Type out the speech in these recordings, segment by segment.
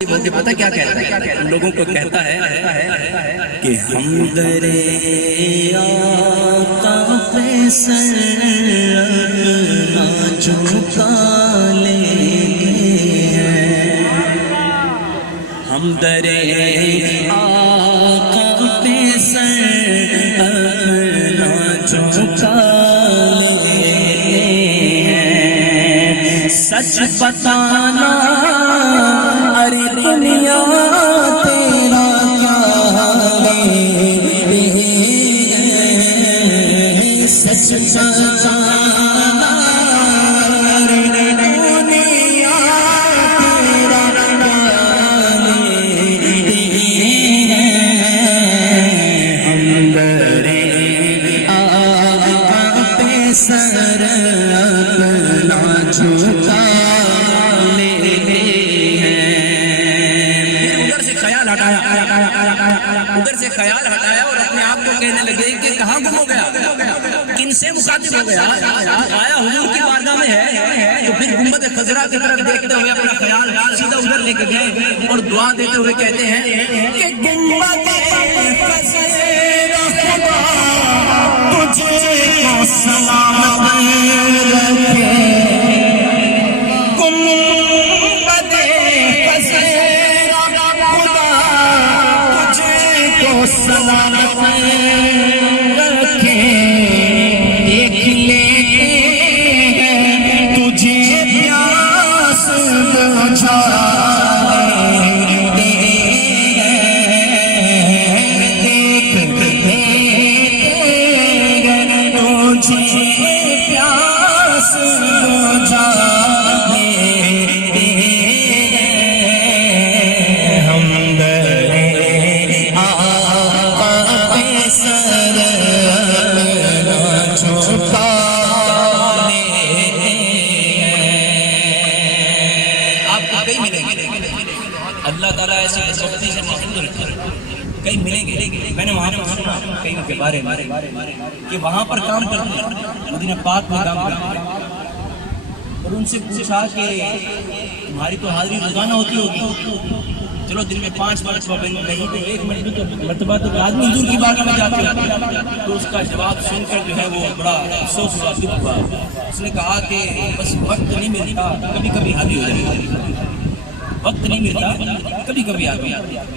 بولتے پتہ کیا کہتا ہے؟ ان لوگوں کو کہتا ہے کہ ہم درے آقا پہ سر اپنا جھکا لیں گے، ہم درے آقا پہ سر اپنا جھکا لیں گے، سچ بتانا ارے دنیا تیرا کیا ہے، سچ بتانا ارے دنیا تیرا کیا ہے، ہم درے آقا پہ سر اپنا جھکا ادھر سے خیال ہٹایا اور اپنے آپ کو کہنے لگے کہ کہاں گم ہو گیا، کن سے مخاطب ہو گیا، آیا حضور کی بارگاہ میں ہے۔ تو پھر گنبد خضرا کی طرف دیکھتے ہوئے اپنا خیال سیدھا ادھر لے کے گئے اور دعا دیتے ہوئے کہتے ہیں کہ گنبد خضرا تجھے کو سلامت رکھے، گنبد خضرا سلامت رکھے، دیکھ لیتے ہیں تجھے پیاس بجھا دیتے ہیں، دیکھ لیتے ہیں تجھے پیاس بجھا دیتے ہیں، ہم درے سر اپنا جھکا لیتے ہیں۔ آپ کو کئی ملیں گے، اللہ تعالیٰ ایسی سختی سے محفوظ رکھے، کئی ملیں گے۔ میں نے وہاں پر سنا کئی کے بارے میں کہ وہاں پر کام کرتے ہیں، مدینہ پاک میں کام کرتے ہیں، اور ان سے پوچھا کہ تمہاری تو حاضری روزانہ ہوتی ہوگی، چلو دن میں 5 بار نہیں تو 1 منٹ بھی تو مرتبہ تو آدمی حضور کی بارگاہ میں جاتے ہیں۔ تو اس کا جواب سن کر جو ہے وہ بڑا افسوس ہوا، دکھ ہوا۔ اس نے کہا کہ بس وقت نہیں ملتا، کبھی کبھی حاضری ہو جاتی ہے، وقت نہیں ملتا، کبھی کبھی حاضری،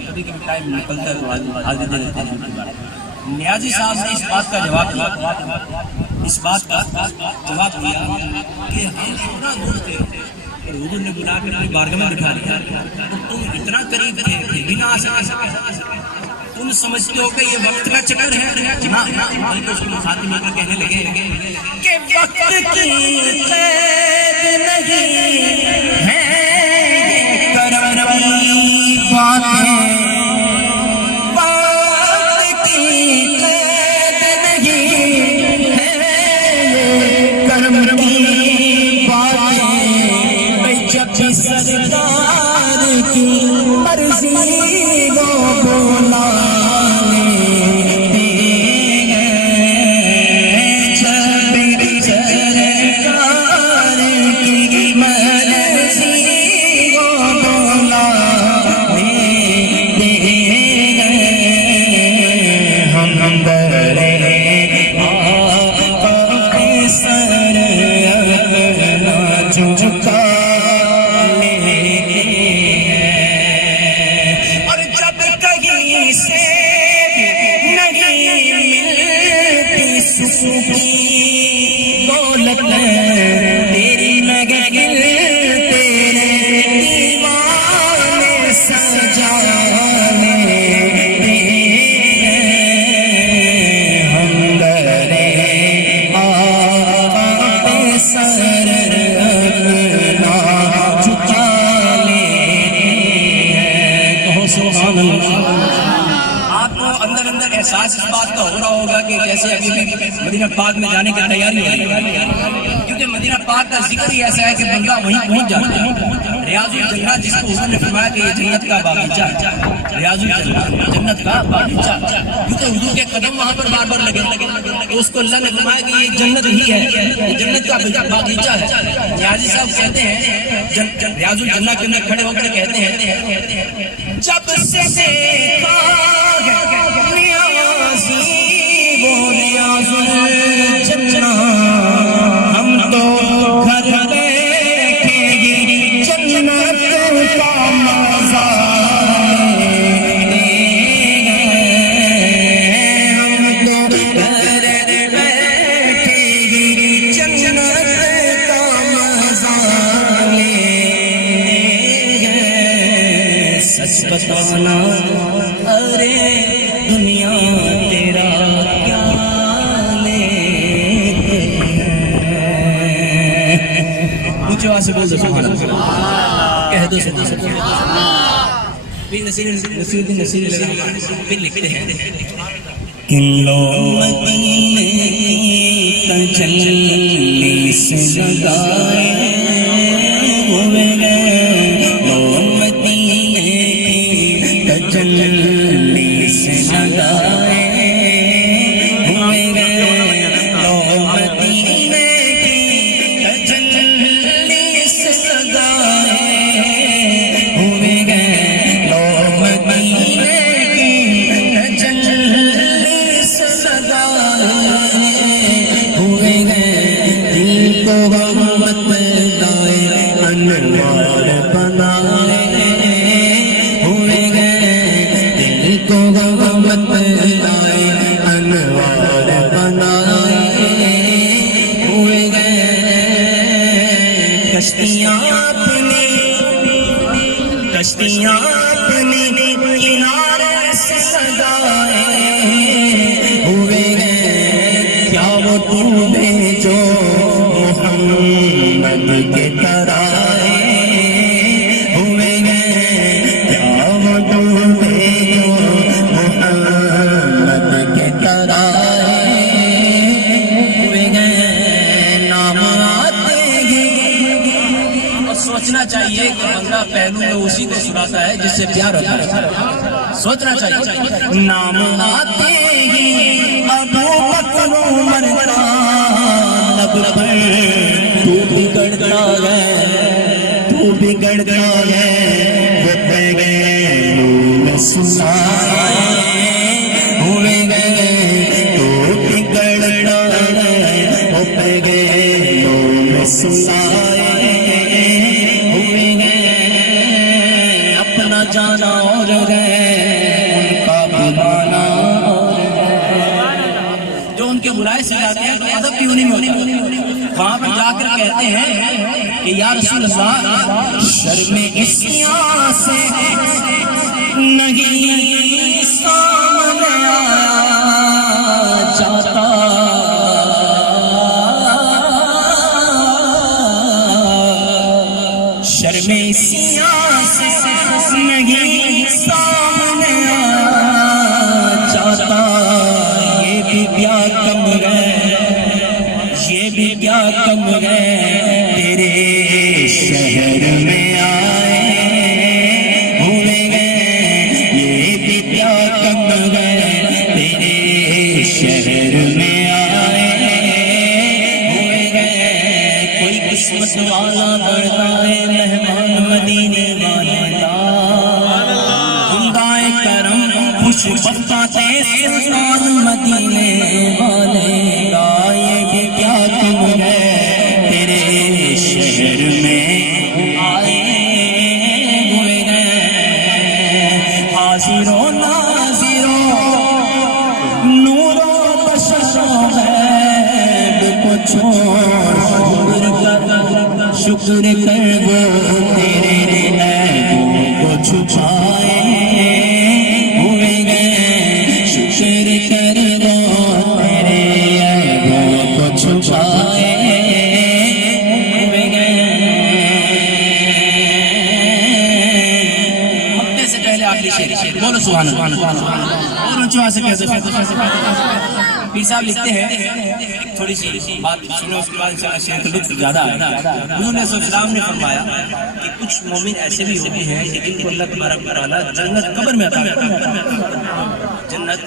کبھی کبھی ٹائم نکلتا ہے تو حاضری دے دیتے ہیں۔ نیازی صاحب نے اس بات کا جواب دیا، اس بات کا جواب دیا کہ ہم اتنا دور تھے اور حضور نے بلا کر اپنی بارگاہ میں بٹھا لیا، تم اتنا قریب تھے بھی نہ آ سکے، تم سمجھتے ہو کہ یہ وقت کا چکر ہے؟ ساتھی مل کر کہنے لگے کہ وقت کی قید نہیں ہے کرم کی باتیں، وقت کی قید نہیں ہے کرم کی باتیں، جب سرکار کی مرضی وہ بولا لیتے ہیں، جب سرکار کی مرضی وہ بولا لیتے ہیں، ہم درے آقا پہ سر اپنا جھکا دولت تیری نگل تیرے دیوان سجانے ہیں، ہم درے آقا پہ سر اپنا جھکا لیتے ہیں۔ کہو سبحان اللہ۔ آپ کو اندر اندر احساس اس بات کا ہو رہا ہوگا کہ جیسے ابھی مدینہ پاک میں جانے کی تیاری ہو رہی ہے، کیونکہ مدینہ پاک کا ذکر ہی ایسا ہے کہ بندہ وہیں پہنچ جاتا ہے۔ ریاض الجنہ جس کو حضور نے فرمایا کہ یہ جنت کا باغیچہ ہے، ریاض الجنہ جنت کا باغیچہ، کیونکہ حضور کے قدم وہاں پر بار بار لگے، تو اس کو اللہ نے فرمایا کہ یہ جنت ہی ہے، یہ جنت کا باغیچہ ہے۔ نیازی صاحب کہتے ہیں ریاض الجنہ کے اندر کھڑے ہو کر کہتے ہیں جب سے دیکھا نیازی وہ ریاض الجنہ ہم تو گھر بیٹھے گی جنت کا مزہ ہم تو گھر بیٹھے گی جنت کا مزہ سچ بتانا ارے دنیا تیرا کیا لیتے ہیں، اونچی آواز سے بول دو سبحان اللہ، کہہ دو سبحان اللہ۔ نصیر الدین نصیری پھر لکھتے ہیں کن لو مدینے تجلی سے لگائے ہوئے گئے، لو مدینے تجلی سے لگائے ہوئے گئے، لو مدینے تجلی سے لگائے ہوئے گئے، لو مدینے تجلی سے لگائے ہوئے گئے، دل کو غمت لائے انوار بنائے ہوئے گئے، دل کو غمت لائے انوار بنائے ہوئے گئے، کشتیاں اپنی کنارے سے سجائے ہوئے گئے، کیا وہ ڈوبے جو محمد کے ترائے ہوئے گئے، کیا وہ ڈوبے جو محمد کے ترائے ہوئے گئے، نام آتے ہی اور سوچنا چاہیے کہ بندہ پہلو میں اسی کو سناتا ہے جس سے پیار ہوتا ہے، سوچنا چاہیے نام آتے ہی ابو بکر عمر کا لب پر تو بگڑتا ہے، تو بگڑتا ہے، وہ پیغام سنائے ہوئے گئے، تو بگڑتا ہے، وہ پیغام سنائے ہوئے گئے، اپنا جانا اور گئے ان کا بلانا اور گئے، جو ان کے برائے سے جاتے ہیں تو ادب کیوں نہیں ہوتا، وہاں پہ جا کر کہتے ہیں کہ یا رسول اللہ شرم عصیاں سے نہیں سامنے آیا جاتا، شرم عصیاں سے نہیں سامنے آیا جاتا، یہ بھی کیا کم گئے، یہ بھی کیا کم گئے، تیرے شہر میں آئے ہوئے گئے، یہ بھی کیا کم گئے، تیرے شہر میں آئے ہوئے گئے، کوئی قسمت والا بڑھتا ہے مہمان مدینے والے کا، خدائے کرم خوش بتاتے سلطان مدینے والے کا، یہ بھی کیا کم گئے، تیرے شہر میں آئے ہوئے گئے، حاضر و ناظر و نور و بشر و غیب کو چھوڑ شکر کر وہ تیرے عیبوں کو چھپائے ہوئے گئے، شکر کر وہ تیرے عیبوں کو چھپائے ہوئے گئے۔ ہفتے سے پہلے آخری شعر بولو سبحان اللہ، اور اونچی آواز سے کہہ دو پیر صاحب لکھتے ہیں تھوڑی سی بات سنو اس کے بعد انشاءاللہ شیخ لطف زیادہ آئے گا. حضور نے السلام نے فرمایا کہ کچھ مومن ایسے بھی ہوتے ہیں کہ جن کو اللہ تبارک و تعالیٰ جنت قبر میں عطا کرتا ہے. جنت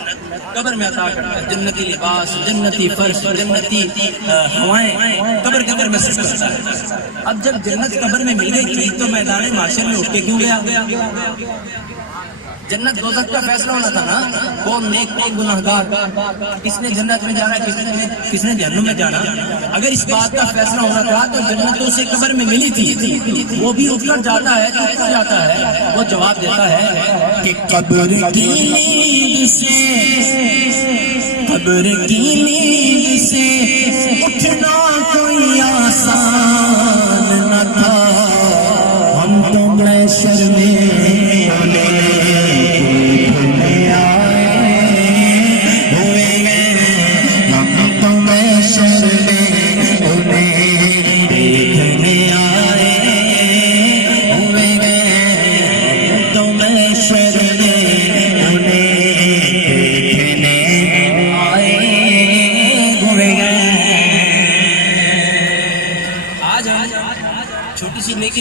قبر میں عطا کرتا ہے. جنتی لباس، جنتی فرش، جنتی ہوائیں قبر کے اندر محسوس کرتا ہے. اب جب جنت قبر میں مل گئی تھی تو میدان معاشر میں اٹھ کے کیوں گیا؟ جنت دوزخ کا فیصلہ ہونا تھا نا. کون نیک کون گناہگار، کس نے جنت میں جانا، کس نے جہنم میں جانا. اگر اس بات کا فیصلہ ہونا تھا تو جنت تو اسے قبر میں ملی تھی. وہ بھی اٹھ کر جاتا ہے تو اٹھ جاتا ہے. وہ جواب دیتا ہے کہ قبر کی نیند سے اٹھنا کوئی آسان نہ تھا. ہم تو محشر میں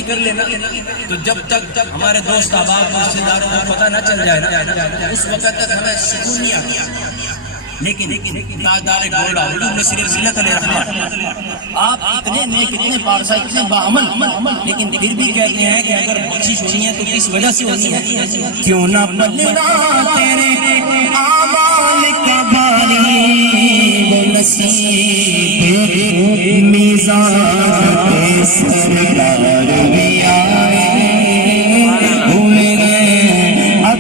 کر لینا. تو جب تک ہمارے دوست احباب رشتے داروں کو پتہ نہ چل جائے نا اس وقت تک ہمیں سکون نہیں آتا. لیکن تاجدار گولڈا حضور نصیر رسالت علیہ رحمہ آپ اتنے نیک، اتنے پارسا، اتنے باعمل، لیکن پھر بھی کہتے ہیں کہ اگر بخشش ہونی ہے تو کس وجہ سے ہونی ہے؟ کیوں نہ بدلنا تیرے اعمال کا باری وہ نصیب میزان پہ سردار بھی آئے ہوئے گئے. اب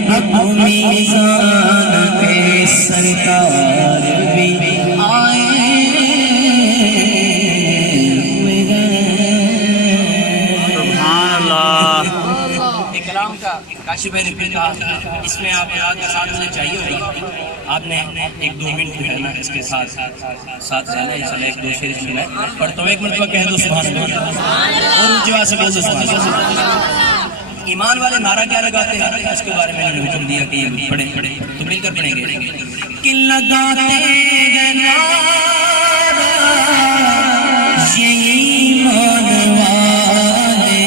میزان پہ سرکار بھی آئے ہوئے گئے. سبحان اللہ. کلام کا کاشف ربی کا اس میں آپ یاد ساتھ میں چاہیے ہوگی. آپ نے 1-2 منٹ رہنا اس کے ساتھ رہنا. انشاءاللہ 1-2 شعر سنا ہے پڑھتا ہوں. 1 منٹ میں کہہ دو سبحان اللہ اور اونچی آواز سے بول دو سبحان اللہ. ایمان والے نعرہ کیا لگاتے ہیں اس کے بارے میں نے حکم دیا کہ یہ پڑھیں تو مل کر پڑھیں گے کہ لگاتے ہیں نعرہ یہ ایمان والے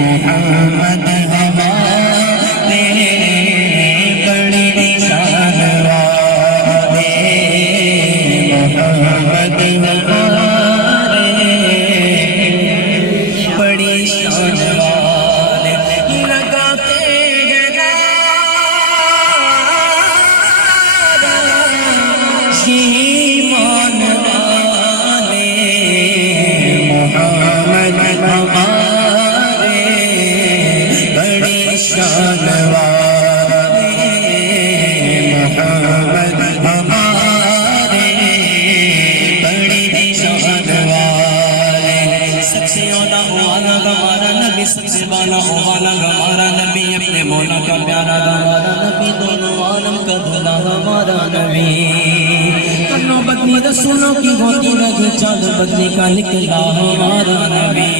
محمد ہمارے بڑی شان والے محمد ہمارے بڑی شان ہمارا نبی اپنے مولا کا پیارا ہمارا نبی دونوں عالم کا دھلا ہمارا نبی. کنوں بدنی رسولوں کی ہوتی رہی چال بدنی کا نکلا ہمارا نبی.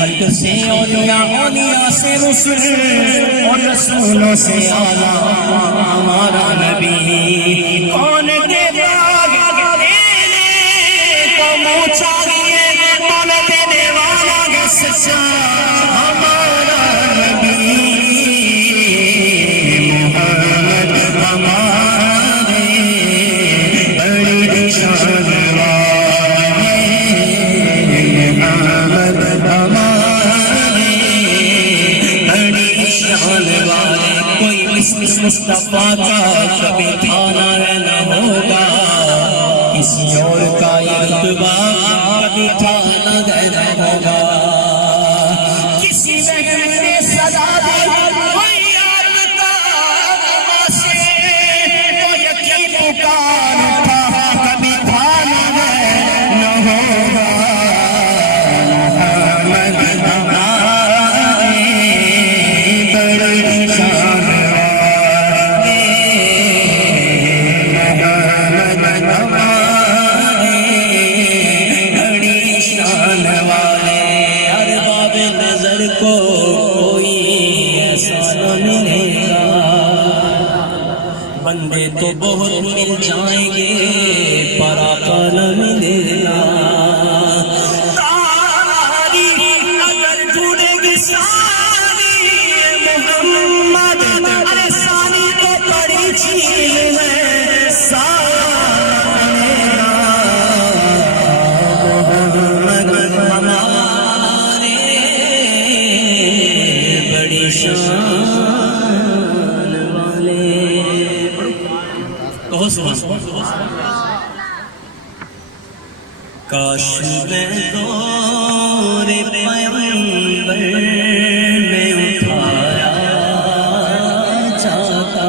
حلق سے اولیاء سے رسول اور رسولوں سے اعلیٰ ہمارا نبی. کون دے گا دینے کو منہ چاہیے کون دینے والا ہے سچا ہمارا نبی محمد ہمارے بڑی شان والے محمد ہمارے بڑی شان والے. کوئی مثل مصطفیٰ کا کبھی تھا نہ رہنا ہوگا. کسی اور کا یہ رتبہ کبھی تھا نہ رہنا ہوگا. کسی محل نے صدا دی کوئی آپ کا سے وہ یقین پکار تھا کبھی تھا نہ رہنا ہوگا. محمد ہمارے بڑی شان والے محمد ہمارے بڑی شان والے. ارباب نظر کو کوئی ایسا نہ ملے گا بندے تو بہت مل جائیں گے پر آقا نہ ملے گا. اگر ڈھونڈے گی ثانی محمد، ارے ثانی تو بڑی چیز ہے، کاش میں دور پیغمبر میں اٹھایا جاتا.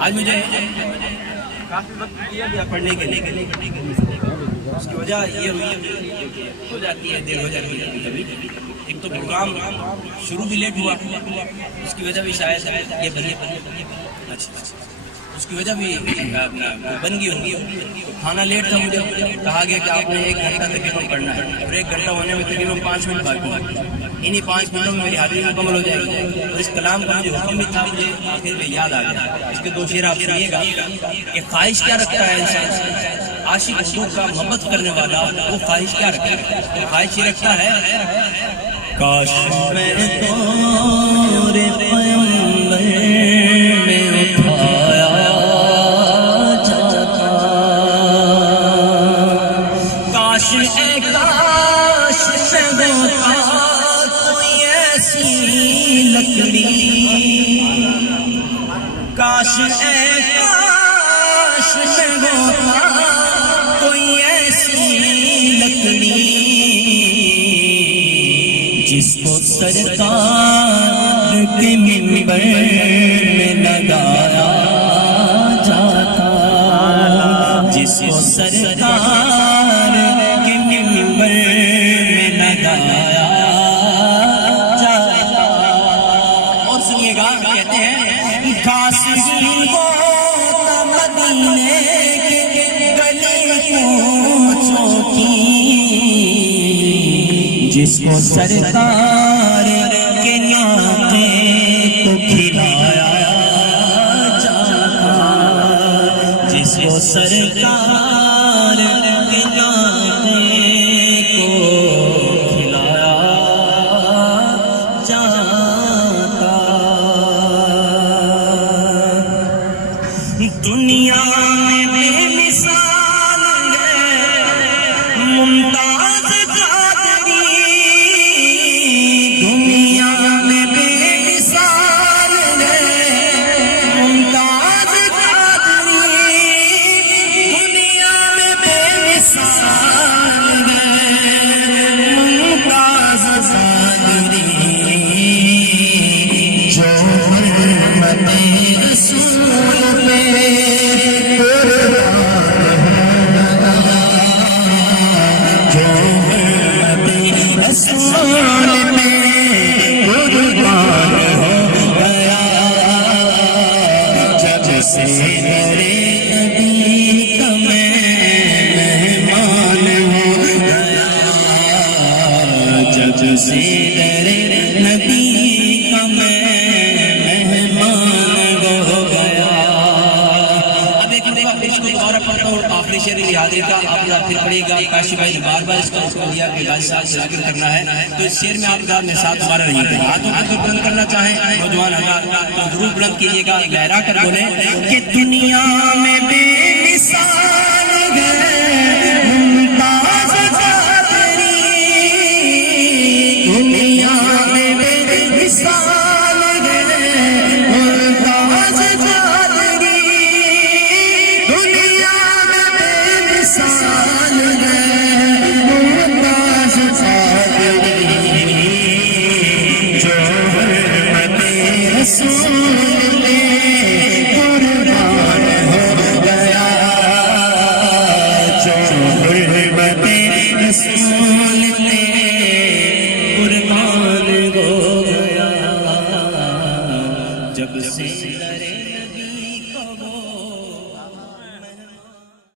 آج مجھے کافی وقت دیا گیا پڑھنے کے لیے، اس کی وجہ یہ ہوئی ہو جاتی ہے، دیر ہو جاتی ہے کبھی. ایک تو پروگرام شروع بھی لیٹ ہوا، اس کی وجہ بھی شاید یہ بنی، اچھا اس کی وجہ بھی بن گئی ہوگی. کھانا لیٹ تھا، مجھے کہا گیا کہ آپ نے 1 گھنٹہ تقریباً پڑھنا ہے، اور 1 گھنٹہ ہونے میں تقریباً 5 منٹ باقی ہے. انہی 5 منٹوں میں میری حاضری مکمل ہو جائے گی. اور اس کلام کا جو حکم بھی تھا مجھے آخر میں یاد آ گیا. اس کے 2 شعر آپ سنیے گا کہ خواہش کیا رکھتا ہے انسان، عاشق حضور کا محبت کرنے والا وہ خواہش کیا رکھتا ہے؟ خواہش یہ رکھتا ہے کاش میں دور پیغمبر میں اٹھایا جاتا. کاش اے کاش میں ہوتا کوئی ایسی لکڑی، کاش اے کاش میں ہوتا کوئی ایسی لکڑی جس کو سرکار کے منبر میں لگایا جاتا، جس کو سرکار کے منبر میں لگایا جاتا. اور سنیے گا کہتے ہیں کاش وہ مدینے کے گلی کوچوں کی جس کو سرکار کے ناطے کو کھلایا جاتا، جس کو سرکار کے ناطے کو کھلایا جاتا. دنیا میں بے مثال ہے ممتاز قادری، دنیا میں بے مثال ہے ممتاز قادری، دنیا میں بے مثال ہے ممتاز قادری، جو حرمت رسول میں کاشی بھائی نے بار بار اس کا حکم دیا کہ بھائی صاحب سے ذکر کرنا ہے، تو اس شعر میں آپ میرے ساتھ ہمارا رہیے گا. ہاتھوں کو بلند کرنا چاہیں نوجوان حضرات تو ضرور بلند کیجیے گا، لہرا کر بولیں کہ دنیا میں بے مثال ہے ممتاز قادری، دنیا میں بے مثال ہے ممتاز قادری، دنیا میں بے مثال جب سے